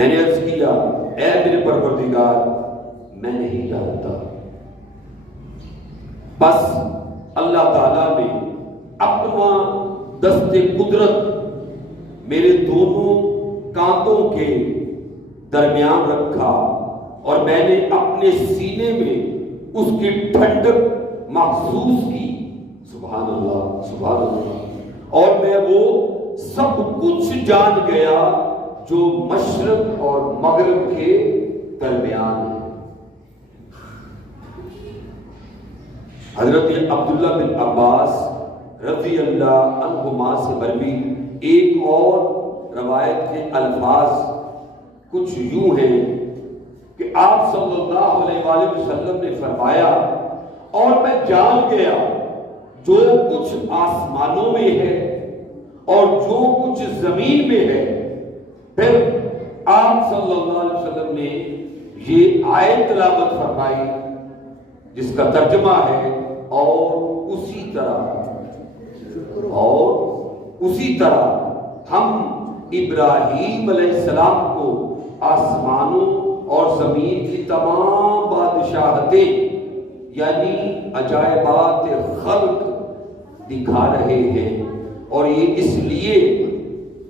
میں نے عرض کیا اے میرے پروردگار میں نہیں جانتا۔ بس اللہ تعالیٰ نے اپنا دست قدرت میرے دونوں کانتوں کے درمیان رکھا اور میں نے اپنے سینے میں اس کی ٹھنڈک محسوس کی۔ سبحان اللہ سبحان اللہ۔ اور میں وہ سب کچھ جان گیا جو مشرق اور مغرب کے درمیان ہے۔ حضرت عبداللہ بن عباس رضی اللہ عنہما سے مروی ایک اور روایت کے الفاظ کچھ یوں ہیں کہ آپ صلی اللہ علیہ وآلہ وسلم نے فرمایا اور میں جان گیا جو کچھ آسمانوں میں ہے اور جو کچھ زمین میں ہے۔ پھر آپ صلی اللہ علیہ وسلم نے یہ آیت تلاوت فرمائی جس کا ترجمہ ہے اور اسی طرح ہم ابراہیم علیہ السلام کو آسمانوں اور زمین کی تمام بادشاہتیں یعنی عجائبات خلق دکھا رہے ہیں، اور یہ اس لیے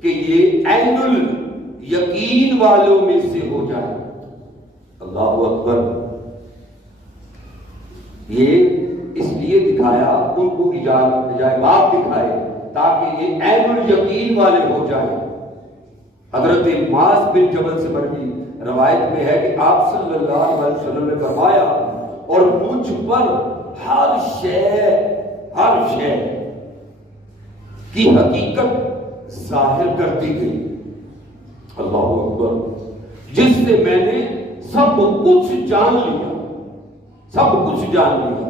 کہ یہ عین الیقین والوں میں سے ہو جائے۔ اللہ اکبر۔ یہ اس لیے دکھایا ان کو عجائبات دکھائے تاکہ یہ عین الیقین والے ہو جائیں۔ حضرت معاذ بن جبل سے مروی روایت میں ہے کہ آپ صلی اللہ علیہ وسلم نے فرمایا اور مجھ پر ہر شے کی حقیقت ظاہر کرتی گئی۔ اللہ اکبر۔ جس سے میں نے سب کچھ جان لیا، سب کچھ جان لیا۔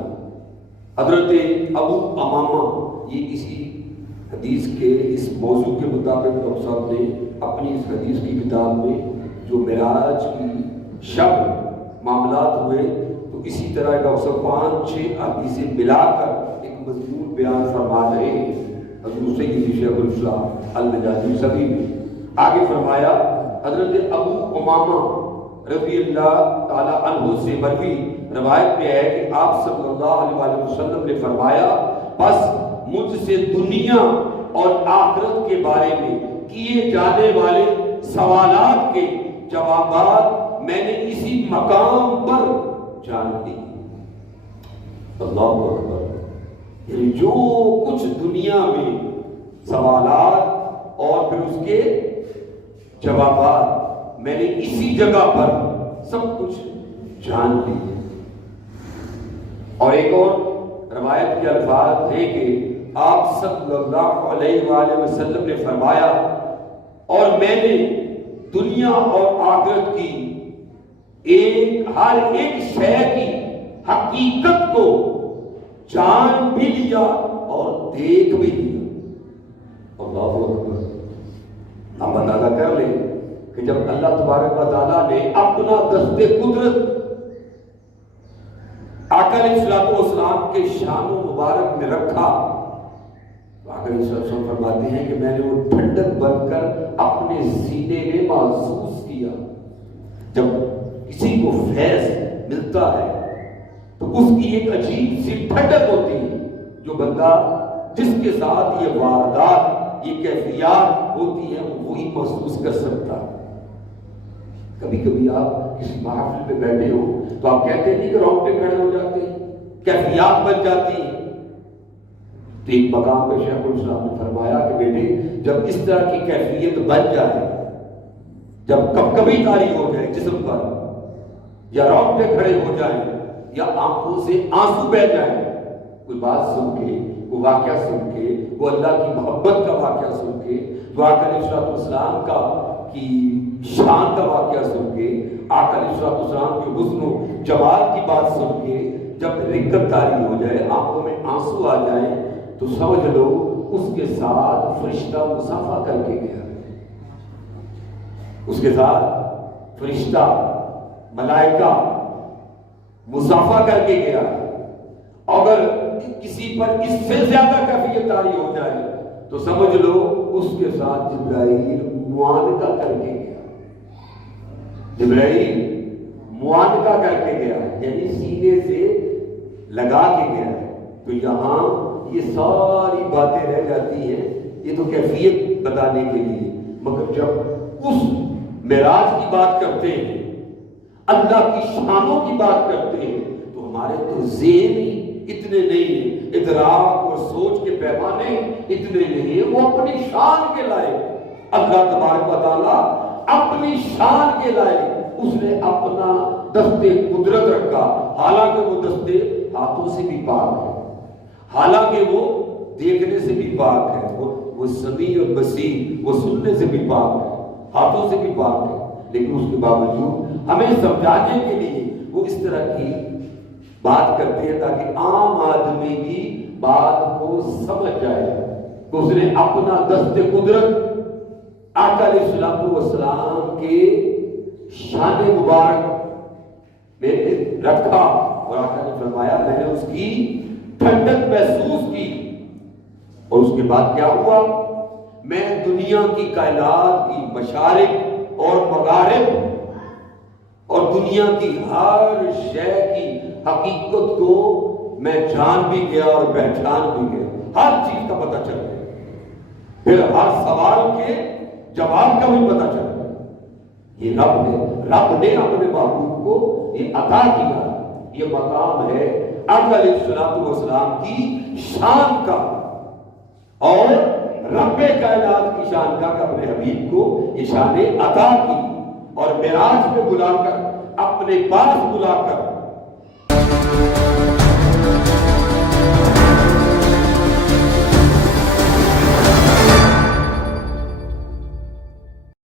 حضرت ابو امامہ یہ اسی حدیث کے اس موضوع کے مطابق ڈاکٹر صاحب نے اپنی اس حدیث کی کتاب میں جو معراج کی شب معاملات ہوئے تو اسی طرح ڈاکٹر صاحب 5-6 حدیثیں ملا کر ایک مضمون بیان فرما رہے ہیں۔ حضرت سید شیخ الاسلام النجاشی سبھی آگے فرمایا حضرت ابو امامہ رضی اللہ تعالی عنہ سے مروی روایت میں ہے کہ آپ صلی اللہ علیہ وآلہ وسلم نے فرمایا بس مجھ سے دنیا اور آخرت کے بارے میں کیے جانے والے سوالات کے جوابات میں نے اسی مقام پر جان لی۔ اللہ اکبر۔ یعنی جو کچھ دنیا میں سوالات اور پھر اس کے جوابات میں نے اسی جگہ پر سب کچھ جان لیے۔ اور ایک اور روایت کے الفاظ ہیں کہ آپ صلی اللہ علیہ وآلہ وسلم نے فرمایا اور میں نے دنیا اور آخرت کی ہر ایک شے کی حقیقت کو جان بھی لیا اور دیکھ بھی لیا۔ اللہ اکبر۔ ہم اندازہ کر لیں کہ جب اللہ تبارک و تعالیٰ نے اپنا دست قدرت آقا علیہ السلام کے شان و مبارک میں رکھا تو آقا علیہ السلام فرماتے ہیں کہ میں نے وہ ٹھنڈک بن کر اپنے سینے میں محسوس کیا۔ جب کسی کو فیض ملتا ہے تو اس کی ایک عجیب سی ٹھنڈک ہوتی ہے جو بندہ جس کے ساتھ یہ واردات یہ کیفیات ہوتی ہیں وہی محسوس کر سکتا ہے۔ کبھی کبھی آپ کسی محفل پہ بیٹھے ہو تو آپ کہتے نہیں کہ رونگٹے کھڑے ہو جاتے ہیں، کیفیات بن جاتی ہیں۔ تو ایک مقام پہ شیخ الاسلام نے فرمایا کہ بیٹے جب اس طرح کی کیفیت بن جائے، جب کبھی طاری ہو جائے جسم پر یا رونگٹے کھڑے ہو جائیں یا آنکھوں سے آنسو بہ جائیں، کوئی بات سن کے کوئی واقعہ سن کے وہ اللہ کی محبت کا واقعہ سن کے تو آقا علیہ السلام کا کی شان کا واقعہ سن کے آقا علیہ السلام کے حسن و جمال کی بات سن کے جب رکت طاری ہو جائے آنکھوں میں آنسو آ جائیں تو سمجھ لو اس کے ساتھ فرشتہ مصافحہ کر کے گیا، اس کے ساتھ فرشتہ ملائکہ مصافحہ کر کے گیا۔ اگر کسی پر اس سے زیادہ کیفیت طاری ہو جائے تو سمجھ لو اس کے ساتھ جبرائیل معاہدہ کر کے گیا۔ جبرائیل معانقہ کر کے گیا ہے، یعنی سینے سے لگا کے گیا ہے. تو یہاں یہ ساری باتیں رہ جاتی ہیں، یہ تو کیفیت بتانے کے لیے. مگر جب اس معراج کی بات کرتے ہیں، اللہ کی شانوں کی بات کرتے ہیں، تو ہمارے تو ذہن ہی اتنے نہیں ہیں، ادراک اور سوچ کے پیمانے اتنے نہیں ہیں. وہ اپنی شان کے لائق، اللہ تبارک و تعالیٰ اپنی شان کے لائق اس نے اپنا دستے قدرت رکھا. حالانکہ وہ دستے ہاتھوں سے بھی پاک ہے، حالانکہ وہ دیکھنے سے بھی پاک ہے، وہ سمیع اور بصیر، وہ سننے سے بھی پاک ہے، ہاتھوں سے بھی پاک ہے. لیکن اس کے باوجود ہمیں سمجھانے کے لیے وہ اس طرح کی بات کرتے ہیں تاکہ عام آدمی بھی بات کو سمجھ جائے. تو اس نے اپنا دست قدرت آقا علیہ الصلوۃ والسلام کے شان مبارک میں رکھا اور آقا نے فرمایا میں نے اس کی ٹھنڈک محسوس کی. اور اس کے بعد کیا ہوا؟ میں دنیا کی کائنات کی مشارق اور مغارب اور دنیا کی ہر شے کی حقیقت کو میں جان بھی گیا اور پہچان بھی گیا، ہر چیز کا پتہ چل گیا. پھر ہر سوال کے جواب کا بھی پتہ چل گیا. یہ رب نے اپنے محبوب کو یہ عطا کیا. یہ مقام ہے آقا علیہ الصلوۃ والسلام کی شان کا اور رب کائنات کی شان کا کہ اپنے حبیب کو یہ شان عطا کی اور معراج میں بلا کر اپنے پاس بلا کر